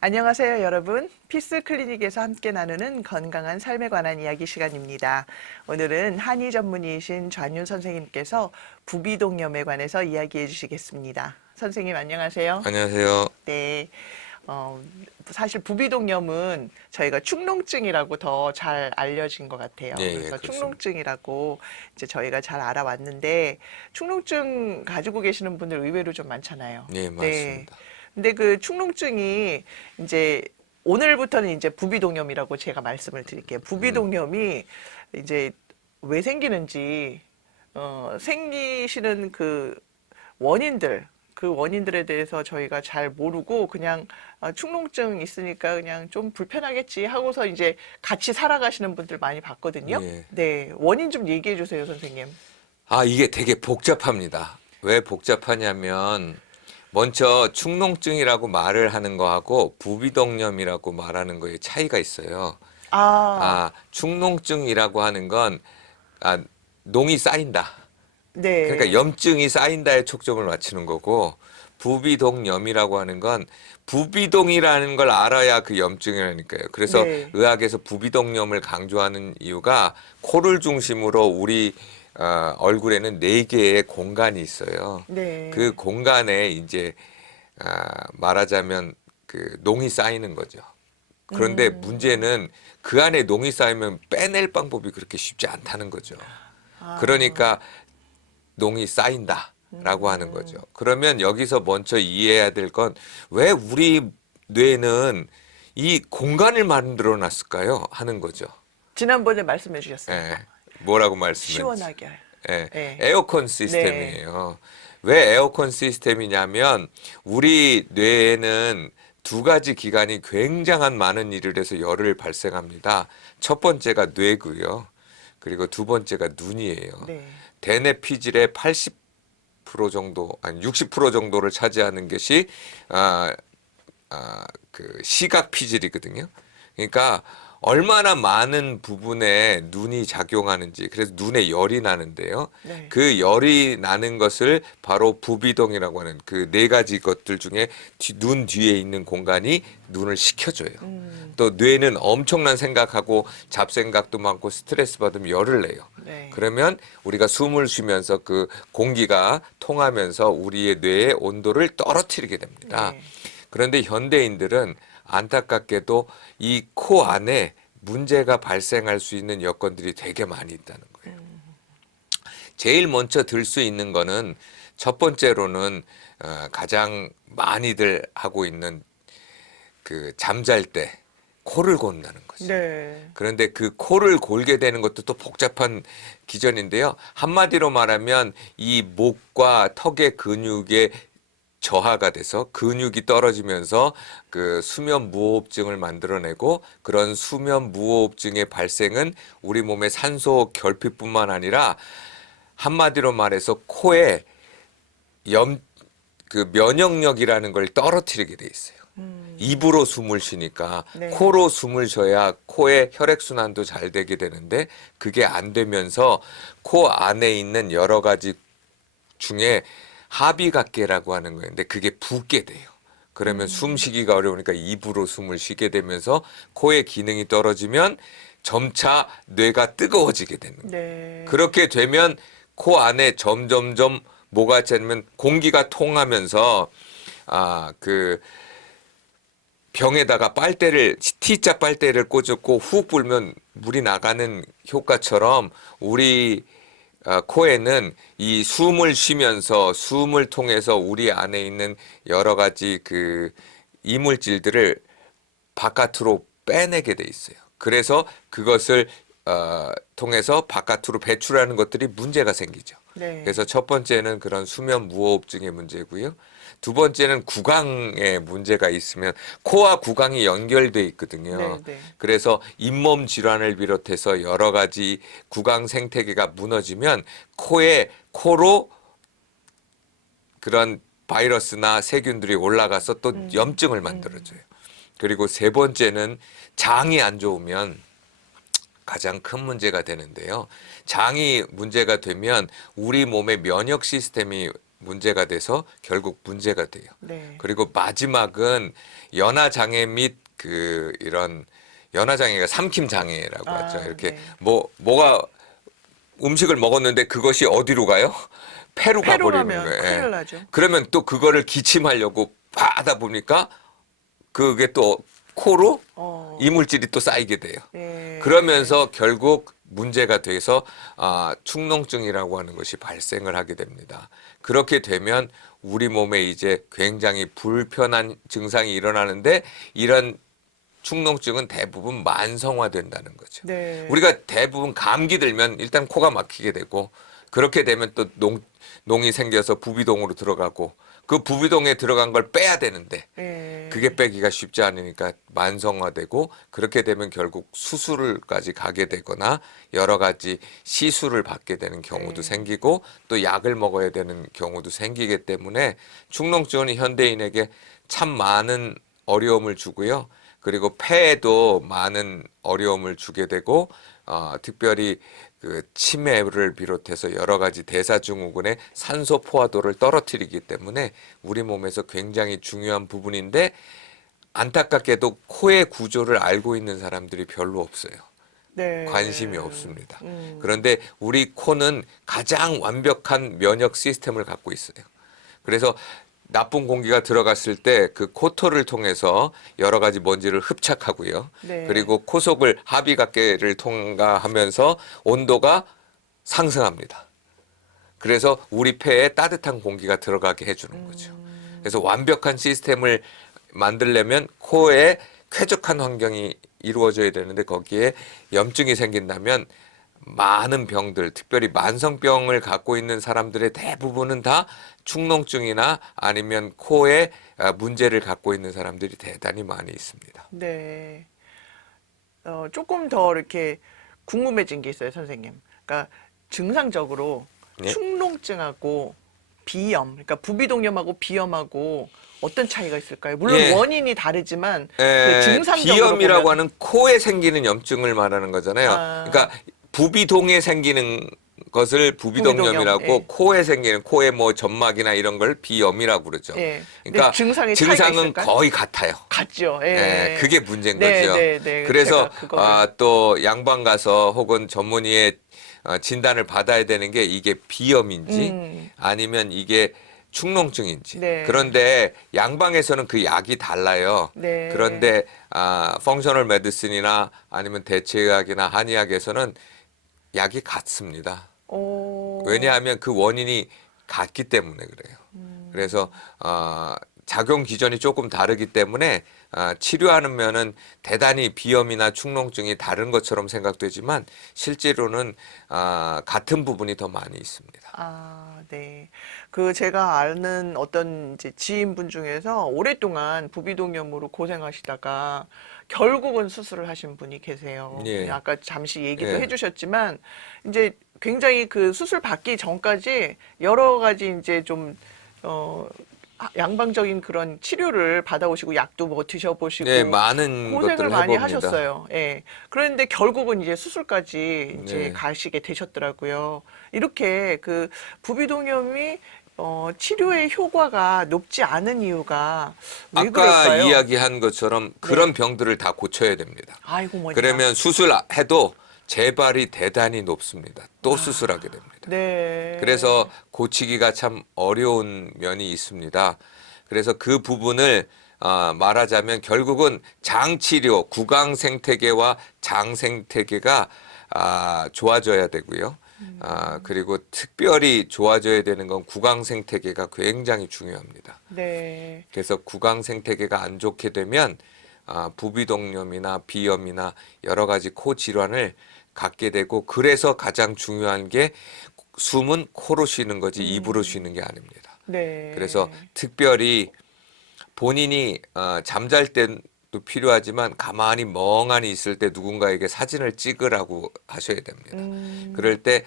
안녕하세요, 여러분. 피스 클리닉에서 함께 나누는 건강한 삶에 관한 이야기 시간입니다. 오늘은 한의 전문의이신 좌윤 선생님께서 부비동염에 관해서 이야기해 주시겠습니다. 선생님, 안녕하세요. 안녕하세요. 네. 어, 사실 부비동염은 저희가 축농증이라고 더 잘 알려진 것 같아요. 예, 예, 그래서 그렇습니다. 축농증이라고 이제 저희가 잘 알아왔는데, 축농증 가지고 계시는 분들 의외로 좀 많잖아요. 예, 네. 맞습니다. 근데 그 축농증이 이제 오늘부터는 이제 부비동염이라고 제가 말씀을 드릴게요. 부비동염이 이제 왜 생기는지, 생기시는 그 원인들, 그 원인들에 대해서 저희가 잘 모르고 그냥 축농증 있으니까 그냥 좀 불편하겠지 하고서 이제 같이 살아가시는 분들 많이 봤거든요. 예. 네, 원인 좀 얘기해 주세요, 선생님. 이게 되게 복잡합니다. 왜 복잡하냐면, 먼저 축농증이라고 말을 하는 거하고 부비동염이라고 말하는 거에 차이가 있어요. 아, 축농증이라고 하는 건, 아, 농이 쌓인다. 그러니까 네, 염증이 쌓인다에 초점을 맞추는 거고, 부비동염이라고 하는 건 부비동이라는 걸 알아야 그 염증이라니까요. 그래서 네, 의학에서 부비동염을 강조하는 이유가 코를 중심으로 우리 얼굴에는 네 개의 공간이 있어요. 그 네. 공간에 이제 말하자면 그 농이 쌓이는 거죠. 그런데 음, 문제는 그 안에 농이 쌓이면 빼낼 방법이 그렇게 쉽지 않다는 거죠. 아, 그러니까 농이 쌓인다라고 하는 거죠. 음. 그러면 여기서 먼저 이해해야 될 건 왜 우리 뇌는 이 공간을 만들어 놨을까요? 하는 거죠. 지난번에 말씀해 주셨으니까. 예. 뭐라고 말씀했지? 시원하게 할. 예. 네, 에어컨 네, 시스템이에요. 왜 에어컨 시스템이냐면 우리 뇌에는 두 가지 기관이 굉장한 많은 일을 해서 열을 발생합니다. 첫 번째가 뇌고요. 그리고 두 번째가 눈이에요. 네. 대뇌 피질의 80% 정도, 아니 60% 정도를 차지하는 것이 아, 그 시각 피질이거든요. 그러니까 얼마나 많은 부분에 눈이 작용하는지, 그래서 눈에 열이 나는데요. 네. 그 열이 나는 것을 바로 부비동이라고 하는 그 네 가지 것들 중에 눈 뒤에 있는 공간이 눈을 식혀줘요. 음, 또 뇌는 엄청난 생각하고 잡생각도 많고 스트레스 받으면 열을 내요. 네. 그러면 우리가 숨을 쉬면서 그 공기가 통하면서 우리의 뇌의 온도를 떨어뜨리게 됩니다. 네. 그런데 현대인들은 안타깝게도 이 코 안에 문제가 발생할 수 있는 여건들이 되게 많이 있다는 거예요. 제일 먼저 들 수 있는 거는 첫 번째로는 가장 많이들 하고 있는 그 잠잘 때 코를 곤다는 거죠. 네. 그런데 그 코를 골게 되는 것도 또 복잡한 기전인데요. 한마디로 말하면 이 목과 턱의 근육의 저하가 돼서 근육이 떨어지면서 그 수면 무호흡증을 만들어내고, 그런 수면 무호흡증의 발생은 우리 몸의 산소 결핍뿐만 아니라 한마디로 말해서 코에 그 면역력이라는 걸 떨어뜨리게 돼 있어요. 입으로 숨을 쉬니까 네. 코로 숨을 쉬어야 코의 혈액순환도 잘 되게 되는데, 그게 안 되면서 코 안에 있는 여러 가지 중에 하비각계라고 하는 거예요. 근데 그게 붓게 돼요. 그러면 숨쉬기가 어려우니까 입으로 숨을 쉬게 되면서 코의 기능이 떨어지면 점차 뇌가 뜨거워지게 되는 거예요. 네. 그렇게 되면 코 안에 점점점 뭐가 있냐면 공기가 통하면서 그 병에다가 빨대를 T자 빨대를 꽂고 훅 불면 물이 나가는 효과처럼 우리 코에는 이 숨을 쉬면서 숨을 통해서 우리 안에 있는 여러 가지 그 이물질들을 바깥으로 빼내게 돼 있어요. 그래서 그것을 통해서 바깥으로 배출하는 것들이 문제가 생기죠. 네. 그래서 첫 번째는 그런 수면 무호흡증의 문제고요. 두 번째는 구강에 문제가 있으면 코와 구강이 연결돼 있거든요. 네. 네. 그래서 잇몸 질환을 비롯해서 여러 가지 구강 생태계가 무너지면 코로 그런 바이러스나 세균들이 올라가서 또 염증을 만들어줘요. 그리고 세 번째는 장이 안 좋으면 가장 큰 문제가 되는데요. 장이 문제가 되면 우리 몸의 면역 시스템이 문제가 돼서 결국 문제가 돼요. 네. 그리고 마지막은 연하장애 및 이런 연하장애가 삼킴장애라고 하죠. 이렇게 네. 뭐가 음식을 먹었는데 그것이 어디로 가요? 폐로 폐로 가버리는 가면 거예요. 큰일 예. 나죠. 그러면 또 그거를 기침하려고 하다 보니까 그게 또 코로 어. 이물질이 또 쌓이게 돼요. 예. 그러면서 결국 문제가 돼서 축농증이라고 하는 것이 발생을 하게 됩니다. 그렇게 되면 우리 몸에 이제 굉장히 불편한 증상이 일어나는데 이런 축농증은 대부분 만성화된다는 거죠. 네. 우리가 대부분 감기 들면 일단 코가 막히게 되고 그렇게 되면 또 농이 생겨서 부비동으로 들어가고 그 부비동에 들어간 걸 빼야 되는데 예. 그게 빼기가 쉽지 않으니까 만성화되고 그렇게 되면 결국 수술을까지 가게 되거나 여러 가지 시술을 받게 되는 경우도 생기고 또 약을 먹어야 되는 경우도 생기기 때문에 축농증은 현대인에게 참 많은 어려움을 주고요. 그리고 폐에도 많은 어려움을 주게 되고 특별히 그 치매를 비롯해서 여러 가지 대사증후군의 산소 포화도를 떨어뜨리기 때문에 우리 몸에서 굉장히 중요한 부분인데 안타깝게도 코의 구조를 알고 있는 사람들이 별로 없어요. 네. 관심이 없습니다. 그런데 우리 코는 가장 완벽한 면역 시스템을 갖고 있어요. 그래서 나쁜 공기가 들어갔을 때 그 코털을 통해서 여러 가지 먼지를 흡착하고요. 네. 그리고 코 속을 하비각계를 통과하면서 온도가 상승합니다. 그래서 우리 폐에 따뜻한 공기가 들어가게 해주는 거죠. 그래서 완벽한 시스템을 만들려면 코에 쾌적한 환경이 이루어져야 되는데 거기에 염증이 생긴다면 많은 병들, 특별히 만성병을 갖고 있는 사람들의 대부분은 다 축농증이나 아니면 코에 문제를 갖고 있는 사람들이 대단히 많이 있습니다. 네. 조금 더 이렇게 궁금해진 게 있어요, 선생님. 그러니까 증상적으로 예. 축농증하고 비염, 그러니까 부비동염하고 비염하고 어떤 차이가 있을까요? 물론 예. 원인이 다르지만 그 증상적으로 비염이라고 보면 하는 코에 생기는 염증을 말하는 거잖아요. 그러니까 부비동에 생기는 것을 부비동염이라고 부비동염, 예. 코에 생기는 코에 뭐 점막이나 이런 걸 비염이라고 그러죠. 예. 그러니까 근데 증상의 차이가 증상은 있을까요? 거의 같아요. 같죠. 예. 예, 그게 문제인 네, 거죠. 네, 네. 그래서 제가 그거를 또 양방 가서 혹은 전문의의 진단을 받아야 되는 게 이게 비염인지 아니면 이게 축농증인지. 네. 그런데 양방에서는 그 약이 달라요. 네. 그런데 펑셔널 메디슨이나 아니면 대체의학이나 한의학에서는 약이 같습니다. 왜냐하면 그 원인이 같기 때문에 그래요. 그래서 작용 기전이 조금 다르기 때문에 치료하는 면은 대단히 비염이나 축농증이 다른 것처럼 생각되지만 실제로는 같은 부분이 더 많이 있습니다. 네. 그 제가 아는 어떤 이제 지인분 중에서 오랫동안 부비동염으로 고생하시다가 결국은 수술을 하신 분이 계세요. 예. 아까 잠시 얘기도 예. 해주셨지만 이제 굉장히 그 수술 받기 전까지 여러 가지 이제 좀 양방적인 그런 치료를 받아오시고 약도 뭐 드셔보시고 네, 많은 고생을 것들을 많이 해봅니다. 하셨어요. 예. 그런데 결국은 이제 수술까지 이제 네. 가시게 되셨더라고요. 이렇게 그 부비동염이 치료의 효과가 높지 않은 이유가 왜 아까 그럴까요? 이야기한 것처럼 그런 병들을 다 고쳐야 됩니다. 아이고 뭐냐. 그러면 수술해도 재발이 대단히 높습니다. 또 수술하게 됩니다. 네. 그래서 고치기가 참 어려운 면이 있습니다. 그래서 그 부분을 말하자면 결국은 장 치료, 구강 생태계와 장 생태계가 좋아져야 되고요. 그리고 특별히 좋아져야 되는 건 구강 생태계가 굉장히 중요합니다. 네. 그래서 구강 생태계가 안 좋게 되면 부비동염이나 비염이나 여러 가지 코 질환을 갖게 되고 그래서 가장 중요한 게 숨은 코로 쉬는 거지 입으로 쉬는 게 아닙니다. 네. 그래서 특별히 본인이 잠잘 때도 필요하지만 가만히 멍하니 있을 때 누군가에게 사진을 찍으라고 하셔야 됩니다. 그럴 때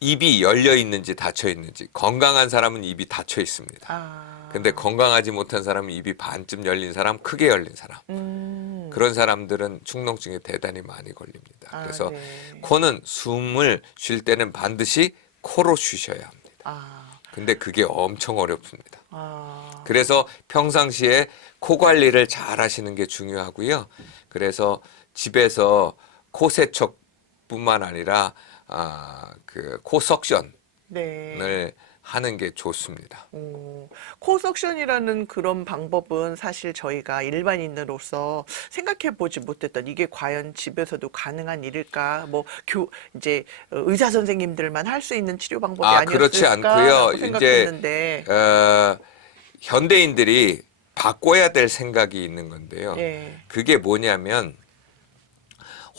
입이 열려 있는지 닫혀 있는지 건강한 사람은 입이 닫혀 있습니다. 근데 건강하지 못한 사람은 입이 반쯤 열린 사람, 크게 열린 사람. 그런 사람들은 축농증에 대단히 많이 걸립니다. 그래서 네. 코는 숨을 쉴 때는 반드시 코로 쉬셔야 합니다. 근데 그게 엄청 어렵습니다. 아, 그래서 평상시에 코 관리를 잘 하시는 게 중요하고요. 그래서 집에서 코 세척뿐만 아니라 그 코 석션을 네. 하는 게 좋습니다. 코석션이라는 그런 방법은 사실 저희가 일반인으로서 생각해 보지 못했던 이게 과연 집에서도 가능한 일일까? 뭐 이제 의사 선생님들만 할 수 있는 치료 방법이 그렇지 않고요. 아니었을까라고 이제 생각했는데, 어, 현대인들이 바꿔야 될 생각이 있는 건데요. 예, 그게 뭐냐면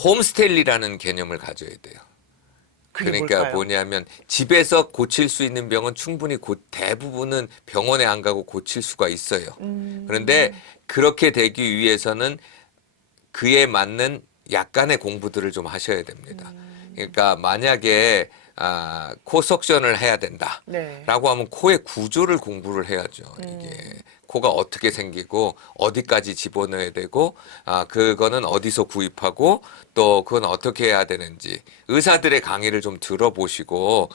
홈스테이라는 개념을 가져야 돼요. 그게 그러니까 뭘까요? 뭐냐면 집에서 고칠 수 있는 병은 충분히 대부분은 병원에 안 가고 고칠 수가 있어요. 그런데 그렇게 되기 위해서는 그에 맞는 약간의 공부들을 좀 하셔야 됩니다. 그러니까 만약에 코 석션을 해야 네. 된다라고 하면 코의 구조를 공부를 해야죠. 이게 코가 어떻게 생기고 어디까지 집어넣어야 되고 그거는 어디서 구입하고 또 그건 어떻게 해야 되는지 의사들의 강의를 좀 들어보시고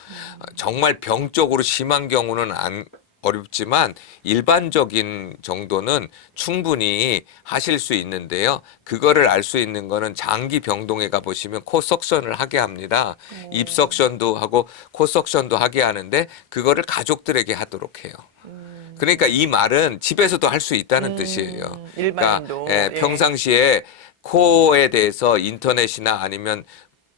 정말 병적으로 심한 경우는 안 어렵지만 일반적인 정도는 충분히 하실 수 있는데요. 그거를 알 수 있는 거는 장기 병동에 가보시면 코 석션을 하게 합니다. 입 석션도 하고 코 석션도 하게 하는데 그거를 가족들에게 하도록 해요. 그러니까 이 말은 집에서도 할 수 있다는 뜻이에요. 그러니까 일반인도, 예. 평상시에 코에 대해서 인터넷이나 아니면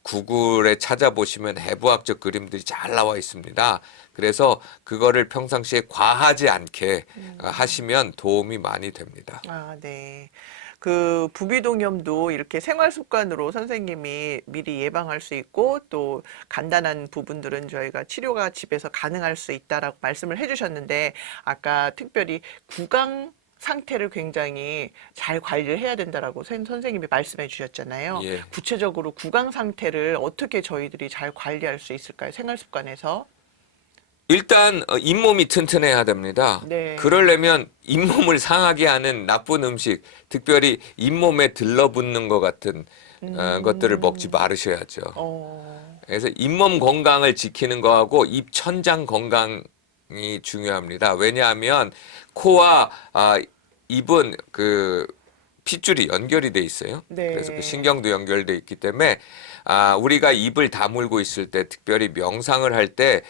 구글에 찾아보시면 해부학적 그림들이 잘 나와 있습니다. 그래서 그거를 평상시에 과하지 않게 하시면 도움이 많이 됩니다. 네. 그 부비동염도 이렇게 생활 습관으로 선생님이 미리 예방할 수 있고 또 간단한 부분들은 저희가 치료가 집에서 가능할 수 있다라고 말씀을 해주셨는데 아까 특별히 구강 상태를 굉장히 잘 관리를 해야 된다라고 선생님이 말씀해 주셨잖아요. 예. 구체적으로 구강 상태를 어떻게 저희들이 잘 관리할 수 있을까요? 생활 습관에서. 일단 잇몸이 튼튼해야 됩니다. 네. 그러려면 잇몸을 상하게 하는 나쁜 음식, 특별히 잇몸에 들러붙는 것 같은 것들을 먹지 말으셔야죠. 어, 그래서 잇몸 건강을 지키는 거하고 입 천장 건강이 중요합니다. 왜냐하면 코와 입은 그 핏줄이 연결이 돼 있어요. 그래서 그 네. 신경도 연결돼 있기 때문에 우리가 입을 다물고 있을 때, 특별히 명상을 할 때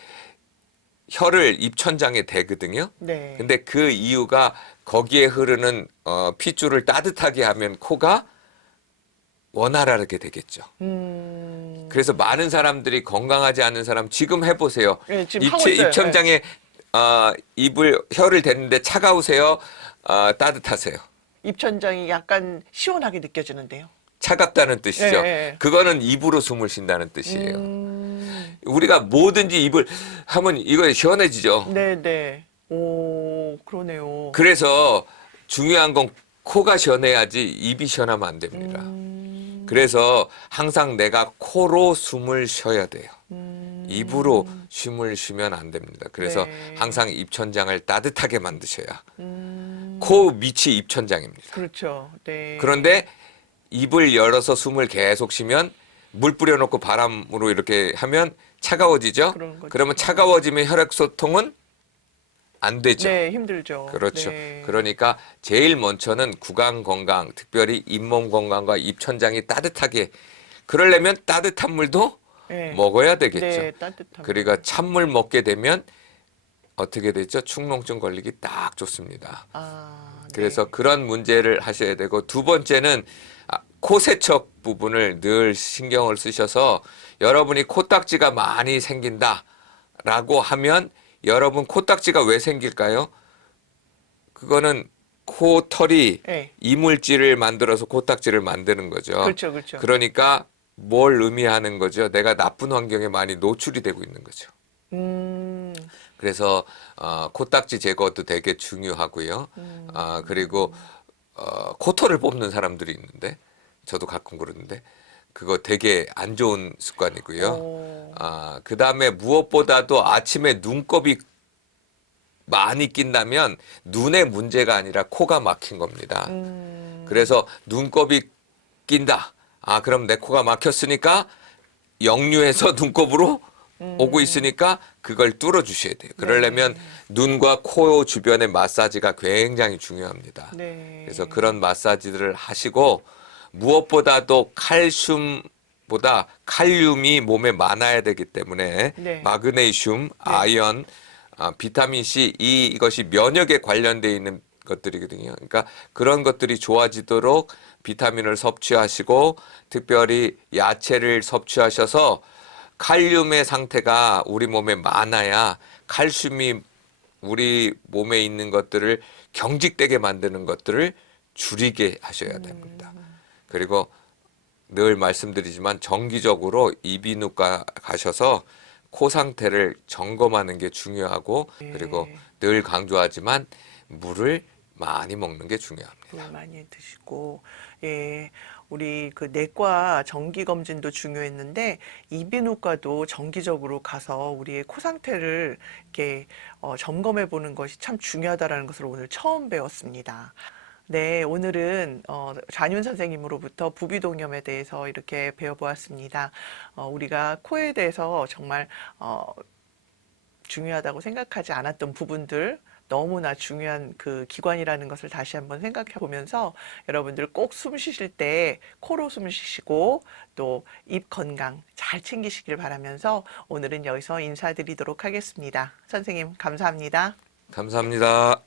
혀를 입천장에 대거든요. 네. 근데 그 이유가 거기에 흐르는 핏줄을 따뜻하게 하면 코가 원활하게 되겠죠. 그래서 많은 사람들이 건강하지 않은 사람 지금 해보세요. 네, 지금 하고 있어요. 입천장에 혀를 대는데 차가우세요? 따뜻하세요? 입천장이 약간 시원하게 느껴지는데요. 차갑다는 뜻이죠. 네. 그거는 입으로 숨을 쉰다는 뜻이에요. 우리가 뭐든지 입을 하면 이거 시원해지죠. 네네. 오, 그러네요. 그래서 중요한 건 코가 시원해야지 입이 시원하면 안 됩니다. 그래서 항상 내가 코로 숨을 쉬어야 돼요. 입으로 숨을 쉬면 안 됩니다. 그래서 네. 항상 입천장을 따뜻하게 만드셔야. 코 밑이 입천장입니다. 그렇죠. 네. 그런데 입을 열어서 숨을 계속 쉬면 물 뿌려놓고 바람으로 이렇게 하면 차가워지죠. 그런 거죠. 그러면 차가워지면 혈액 소통은 안 되죠. 네, 힘들죠. 그렇죠. 네. 그러니까 제일 먼저는 구강 건강, 특별히 잇몸 건강과 입천장이 따뜻하게 그러려면 따뜻한 물도 네. 먹어야 되겠죠. 네, 따뜻한. 그러니까 찬물 먹게 되면 어떻게 되죠? 축농증 걸리기 딱 좋습니다. 네. 그래서 그런 문제를 하셔야 되고 두 번째는 코 세척 부분을 늘 신경을 쓰셔서 여러분이 코딱지가 많이 생긴다라고 하면 여러분 코딱지가 왜 생길까요? 그거는 코털이 네. 이물질을 만들어서 코딱지를 만드는 거죠. 그렇죠, 그렇죠. 그러니까 뭘 의미하는 거죠? 내가 나쁜 환경에 많이 노출이 되고 있는 거죠. 그래서 코딱지 제거도 되게 중요하고요. 그리고 코털을 뽑는 사람들이 있는데 저도 가끔 그러는데 그거 되게 안 좋은 습관이고요. 그다음에 무엇보다도 아침에 눈곱이 많이 낀다면 눈의 문제가 아니라 코가 막힌 겁니다. 그래서 눈곱이 낀다. 그럼 내 코가 막혔으니까 역류해서 눈곱으로 오고 있으니까 그걸 뚫어 주셔야 돼요. 그러려면 네. 눈과 코 주변의 마사지가 굉장히 중요합니다. 네. 그래서 그런 마사지들을 하시고 무엇보다도 칼슘보다 칼륨이 몸에 많아야 되기 때문에 네. 마그네슘, 아연, 비타민 C 이것이 면역에 관련돼 있는 것들이거든요. 그러니까 그런 것들이 좋아지도록 비타민을 섭취하시고 특별히 야채를 섭취하셔서 칼륨의 상태가 우리 몸에 많아야 칼슘이 우리 몸에 있는 것들을 경직되게 만드는 것들을 줄이게 하셔야 됩니다. 그리고 늘 말씀드리지만 정기적으로 이비인후과 가셔서 코 상태를 점검하는 게 중요하고 그리고 네. 늘 강조하지만 물을 많이 먹는 게 중요합니다. 물 많이 드시고, 예, 우리 그 내과 정기 검진도 중요했는데 이비인후과도 정기적으로 가서 우리의 코 상태를 이렇게 점검해 보는 것이 참 중요하다라는 것을 오늘 처음 배웠습니다. 네, 오늘은 잔윤 선생님으로부터 부비동염에 대해서 이렇게 배워보았습니다. 우리가 코에 대해서 정말 중요하다고 생각하지 않았던 부분들, 너무나 중요한 그 기관이라는 것을 다시 한번 생각해 보면서 여러분들 꼭 숨 쉬실 때 코로 숨 쉬시고 또 입 건강 잘 챙기시길 바라면서 오늘은 여기서 인사드리도록 하겠습니다. 선생님, 감사합니다. 감사합니다.